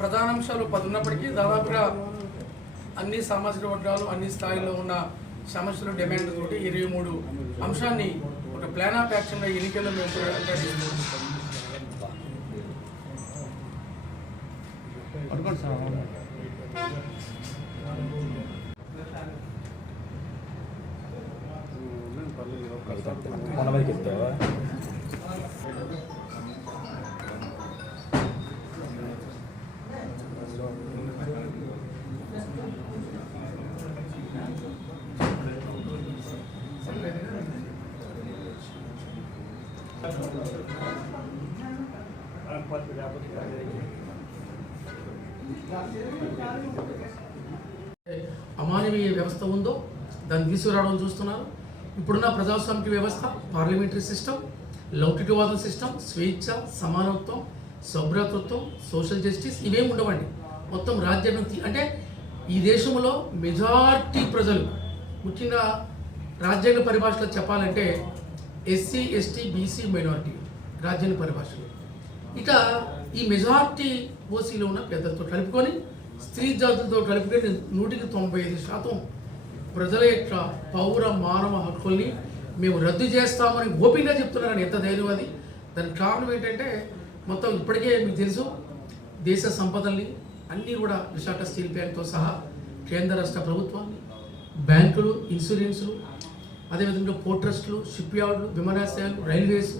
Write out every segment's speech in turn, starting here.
ప్రధాన అంశాలు 10 ఉన్నప్పటికీ దాదాపుగా అన్ని సామాజిక వర్గాలు అన్ని స్థాయిల్లో ఉన్న సమస్యలు డిమాండ్ తోటి 23 అంశాన్ని ఒక ప్లాన్ ఆఫ్ యాక్షన్లో ఎన్నికల్లో మేము ప్రకటిస్తున్నాం. అమానవీయ వ్యవస్థ ఉందో దాన్ని తీసుకురావడం చూస్తున్నారు. ఇప్పుడున్న ప్రజాస్వామిక వ్యవస్థ, పార్లమెంటరీ సిస్టమ్, లౌకికవాదం సిస్టమ్, స్వేచ్ఛ, సమానత్వం, సౌభ్రాతృత్వం, సోషల్ జస్టిస్ ఇవేం ఉండవండి. మొత్తం రాజ్యాంగం అంటే ఈ దేశంలో మెజారిటీ ప్రజలు, ముఖ్యంగా రాజ్యాంగ పరిభాషలో చెప్పాలంటే ఎస్సీ, ఎస్టీ, బీసీ, మైనారిటీ రాజ్యాంగ పరిభాషలో ఇక ఈ మెజారిటీ ఓసీలో ఉన్న పెద్దలతో కలుపుకొని స్త్రీ జాతులతో కలుపుకొని 195% ప్రజల యొక్క పౌర మానవ హక్కుల్ని మేము రద్దు చేస్తామని ఓపెన్గా చెప్తున్నారని ఎంత ధైర్యం అది. దానికి కారణం ఏంటంటే మొత్తం ఇప్పటికే మీకు తెలుసు దేశ సంపదల్ని అన్నీ కూడా విశాఖ స్టీల్ ప్లాంట్తో సహా కేంద్ర రాష్ట్ర ప్రభుత్వాన్ని, బ్యాంకులు, ఇన్సూరెన్సులు, అదేవిధంగా పోర్ట్ ట్రస్టులు, షిప్ యార్డులు, విమానాశ్రయాలు, రైల్వేస్,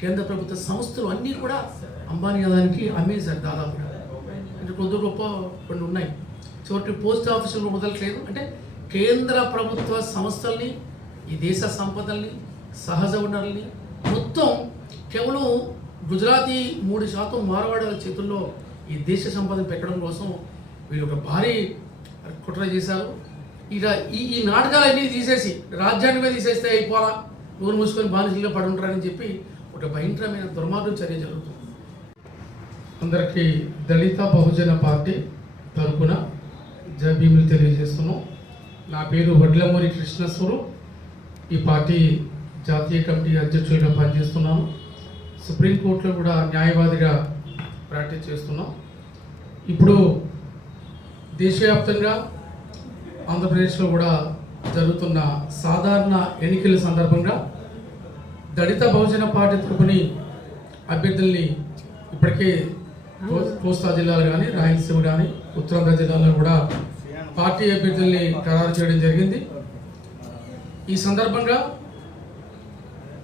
కేంద్ర ప్రభుత్వ సంస్థలు అన్నీ కూడా అంబానీ దానికి అమ్మేశారు. దాదాపుగా అంటే కొద్ది గొప్ప కొన్ని ఉన్నాయి. చివరికి పోస్ట్ ఆఫీసులు మొదలట్లేదు. అంటే కేంద్ర ప్రభుత్వ సంస్థల్ని, ఈ దేశ సంపదల్ని, సహజ వనరుల్ని మొత్తం కేవలం గుజరాతీ 3% మార్వాడీల చేతుల్లో ఈ దేశ సంపదను పెట్టడం కోసం వీళ్ళు ఒక భారీ కుట్ర చేశారు. ఇక ఈ నాటకాలన్నీ తీసేసి రాజ్యాంగమే తీసేస్తే అయిపోవాలా, నూరు మూసుకొని బానిసలుగా పడి ఉంటారని చెప్పి ఒక భయంకరమైన దుర్మార్గం చర్య జరుగుతుంది. అందరికీ దళిత బహుజన పార్టీ తరఫున జై భీములు తెలియజేస్తున్నాం. నా పేరు వడ్లమూరి కృష్ణస్వరు. ఈ పార్టీ జాతీయ కమిటీ అధ్యక్షుడిగా పనిచేస్తున్నాను. సుప్రీంకోర్టులో కూడా న్యాయవాదిగా ప్రాక్టీస్ చేస్తున్నాం. ఇప్పుడు దేశవ్యాప్తంగా ఆంధ్రప్రదేశ్లో కూడా జరుగుతున్న సాధారణ ఎన్నికల సందర్భంగా దళిత బహుజన పార్టీ తరపుని అభ్యర్థుల్ని ఇప్పటికే కోస్తా జిల్లాలు కానీ, రాయలసీమ కానీ, ఉత్తరాంధ్ర జిల్లాలో కూడా పార్టీ అభ్యర్థుల్ని ఖరారు చేయడం జరిగింది. ఈ సందర్భంగా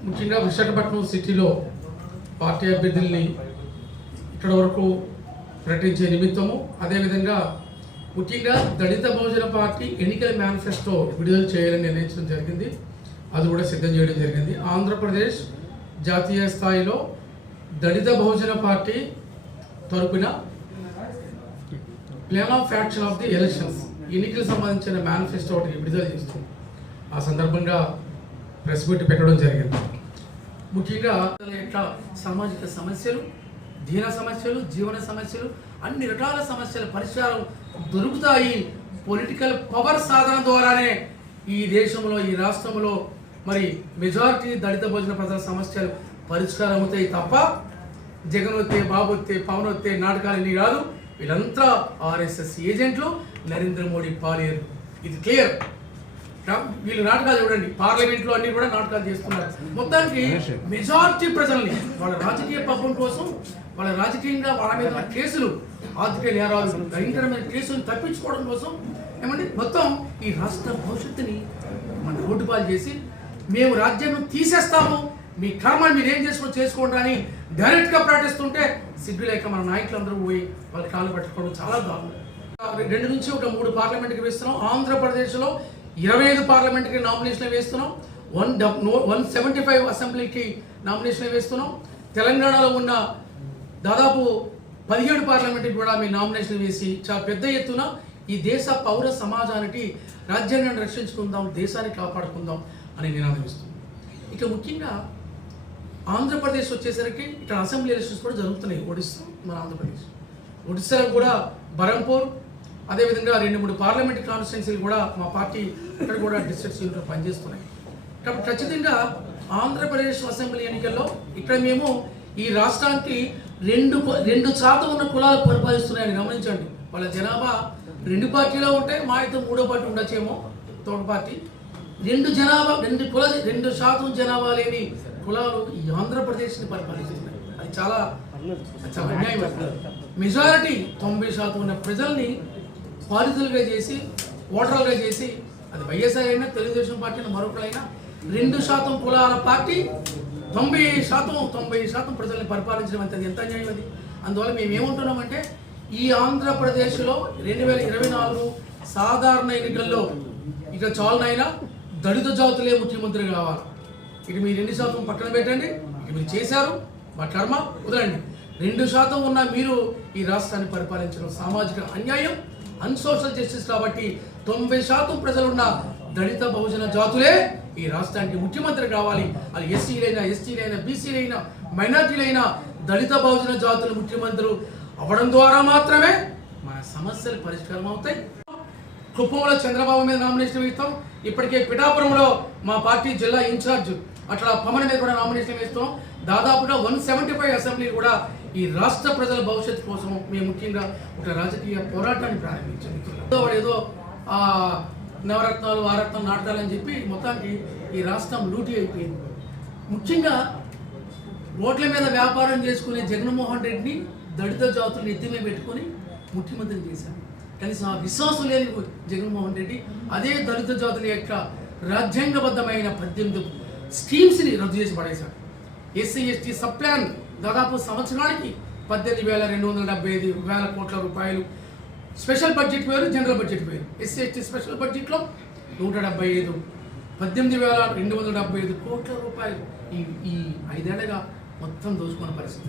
ముఖ్యంగా విశాఖపట్నం సిటీలో పార్టీ అభ్యర్థుల్ని ఇక్కడ వరకు ప్రకటించే నిమిత్తము, అదేవిధంగా ముఖ్యంగా దళిత బహుజన పార్టీ ఎన్నికల మేనిఫెస్టో విడుదల చేయాలని నిర్ణయించడం జరిగింది. అది కూడా సిద్ధం చేయడం జరిగింది. ఆంధ్రప్రదేశ్ జాతీయ స్థాయిలో దళిత బహుజన పార్టీ తరపున plan of action of the elections ఎన్నికలకు సంబంధించిన మేనిఫెస్టో ఒకటి విడుదల చేస్తుంది. ఆ సందర్భంగా ప్రెస్ మీట్ పెట్టడం జరిగింది. ముఖ్యంగా సామాజిక సమస్యలు, దీన సమస్యలు, జీవన సమస్యలు, అన్ని రకాల సమస్యల పరిష్కారం దొరుకుతాయి పొలిటికల్ పవర్ సాధన ద్వారానే. ఈ దేశంలో, ఈ రాష్ట్రంలో మరి మెజారిటీ దళిత బహుజన ప్రజల సమస్యలు పరిష్కారం అవుతాయి తప్ప జగన్ వస్తే, బాబు వస్తే, పవన్ వస్తే నాటకాలన్నీ కాదు. వీళ్ళంతా ఆర్ఎస్ఎస్ ఏజెంట్లు, నరేంద్ర మోడీ పాలేరు. ఇది క్లియర్. వీళ్ళు నాటకాలు చూడండి, పార్లమెంట్లో అన్ని కూడా నాటకాలు చేస్తున్నారు. మొత్తానికి మెజారిటీ ప్రజల్ని వాళ్ళ రాజకీయ పబ్బం కోసం, వాళ్ళ రాజకీయంగా వాళ్ళ మీద కేసులు, ఆర్థిక నేరాలు, భయంకరమైన కేసులు తప్పించుకోవడం కోసం ఏమంటే మొత్తం ఈ రాష్ట్ర భవిష్యత్తుని మన రోడ్డుపాలు చేసి మేము రాజ్యాంగం తీసేస్తాము, మీ కర్మని మీరు ఏం చేసుకోండి అని డైరెక్ట్గా ప్రకటిస్తుంటే సిగ్గు లేక మన నాయకులందరూ పోయి వాళ్ళ కాళ్ళు పట్టుకోవడం చాలా దారుణం. 2 నుంచి 3 పార్లమెంట్కి వేస్తున్నాం. ఆంధ్రప్రదేశ్లో 25 పార్లమెంట్కి నామినేషన్లు వేస్తున్నాం. 175 అసెంబ్లీకి నామినేషన్లు వేస్తున్నాం. తెలంగాణలో ఉన్న దాదాపు 17 పార్లమెంట్కి కూడా మేము నామినేషన్ వేసి చాలా పెద్ద ఎత్తున ఈ దేశ పౌర సమాజానికి రాజ్యాంగాన్ని రక్షించుకుందాం, దేశాన్ని కాపాడుకుందాం అని నినాదం ఇస్తున్నాం. ఇక ముఖ్యంగా ఆంధ్రప్రదేశ్ వచ్చేసరికి ఇక్కడ అసెంబ్లీ ఎలక్షన్స్ కూడా జరుగుతున్నాయి. ఒడిస్సా, మన ఆంధ్రప్రదేశ్, ఒడిస్సాలో కూడా బరంపూర్, అదేవిధంగా 2-3 పార్లమెంట్ కాన్స్టిట్యున్సీలు కూడా మా పార్టీ ఇక్కడ కూడా డిస్ట్రిక్ట్స్ యూనిట్లో పనిచేస్తున్నాయి. కాబట్టి ఖచ్చితంగా ఆంధ్రప్రదేశ్ అసెంబ్లీ ఎన్నికల్లో ఇక్కడ మేము ఈ రాష్ట్రానికి 2% ఉన్న కులాలు పరిపాలిస్తున్నాయని గమనించండి. వాళ్ళ జనాభా 2 పార్టీలో ఉంటాయి, మా అయితే 3వ పార్టీ ఉండొచ్చేమో, థర్డ్ పార్టీ. 2% జనాభా లేని కులాలు ఈ ఆంధ్రప్రదేశ్ని పరిపాలిస్తున్నాయి. అది చాలా అన్యాయం. మెజారిటీ 90% ఉన్న ప్రజల్ని పాలితులుగా చేసి, ఓటర్లుగా చేసి, అది వైఎస్ఆర్ అయినా తెలుగుదేశం పార్టీ అయినా మరొకరైనా 2% కులాల పార్టీ 90% ప్రజల్ని పరిపాలించడం అంటే ఎంత అన్యాయం అది. అందువల్ల మేము ఏమంటున్నామంటే ఈ ఆంధ్రప్రదేశ్లో 2024 సాధారణ ఎన్నికల్లో ఇక చాలునైనా దళిత జాతులే ముఖ్యమంత్రి కావాలి. ఇటు మీరు 2% పక్కన పెట్టండి, ఇటు మీరు చేశారు, మా కర్మ వదలండి. 2% ఉన్న మీరు ఈ రాష్ట్రాన్ని పరిపాలించడం సామాజిక అన్యాయం, అన్సోషల్ జస్టిస్. కాబట్టి 90% ప్రజలున్న దళిత బహుజన జాతులే ఈ రాష్ట్రానికి ముఖ్యమంత్రి కావాలి. అది ఎస్సీలైనా, ఎస్టీలైనా, బీసీలైనా, మైనార్టీలైనా దళిత బహుజన జాతులు ముఖ్యమంత్రులు అవ్వడం ద్వారా మాత్రమే మన సమస్యలు పరిష్కారం అవుతాయి. కుప్పంలో చంద్రబాబు మీద నామినేషన్ వేస్తాం. ఇప్పటికే పిఠాపురంలో మా పార్టీ జిల్లా ఇన్ఛార్జ్ అట్లా పవన్ మీద కూడా నామినేషన్ వేస్తున్నాం. దాదాపుగా 175 అసెంబ్లీలు కూడా ఈ రాష్ట్ర ప్రజల భవిష్యత్తు కోసం మేము ముఖ్యంగా ఒక రాజకీయ పోరాటాన్ని ప్రారంభించాం. వాడు ఏదో నవరత్నాలు, ఆరత్నాలు నాటకాలని చెప్పి మొత్తానికి ఈ రాష్ట్రం లూటీ అయిపోయింది. ముఖ్యంగా ఓట్ల మీద వ్యాపారం చేసుకునే జగన్మోహన్ రెడ్డిని దళిత జాతులను ఎత్తిమే పెట్టుకొని ముఖ్యమంత్రిని చేశారు. కనీసం ఆ విశ్వాసం లేని జగన్మోహన్ రెడ్డి అదే దళిత జాతుల యొక్క రాజ్యాంగబద్ధమైన 18 స్కీమ్స్ని రద్దు చేసి పడేశారు. ఎస్సీ ఎస్టీ సబ్ ప్లాన్ దాదాపు సంవత్సరానికి 18,275 కోట్ల రూపాయలు. స్పెషల్ బడ్జెట్ వేరు, జనరల్ బడ్జెట్ వేరు. ఎస్సీ ఎస్టీ స్పెషల్ బడ్జెట్లో 175, 18,275 కోట్ల రూపాయలు ఈ 5 ఏళ్ళగా మొత్తం దోచుకున్న పరిస్థితి.